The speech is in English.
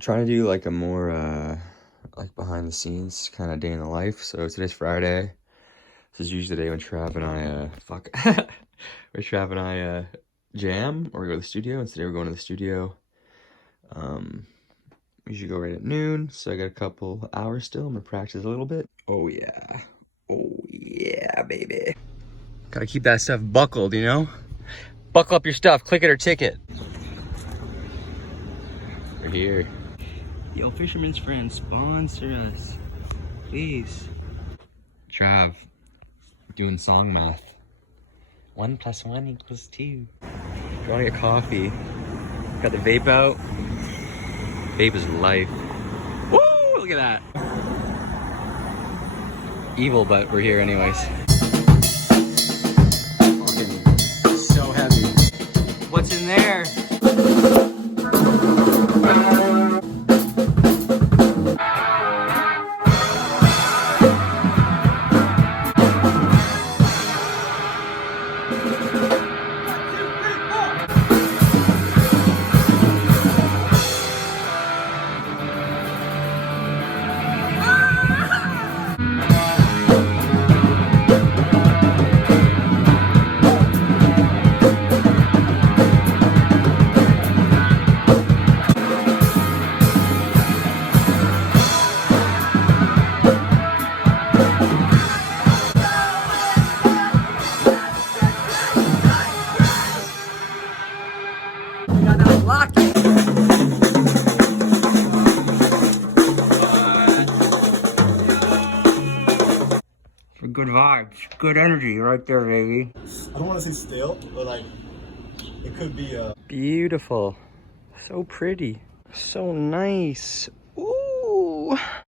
trying to do like a more like behind the scenes kind of day in the life. So today's Friday. This is usually the day when Trav and I where Trav and I jam or go to the studio. And today we're going to the studio. We usually go right at noon, so I got a couple hours still. I'm gonna practice a little bit. Oh yeah. Oh yeah, baby. Gotta keep that stuff buckled, you know? Buckle up your stuff, click it or ticket. We're here. Yo, Fisherman's Friend, sponsor us, please. Trav, doing song math. 1 + 1 = 2. If you wanna get coffee, got the vape out. Vape is life. Woo! Look at that. Evil, but we're here anyways. Fucking so heavy. What's in there? For good vibes, good energy right there, baby. I don't want to say stale, but like it could be Beautiful, so pretty, so nice.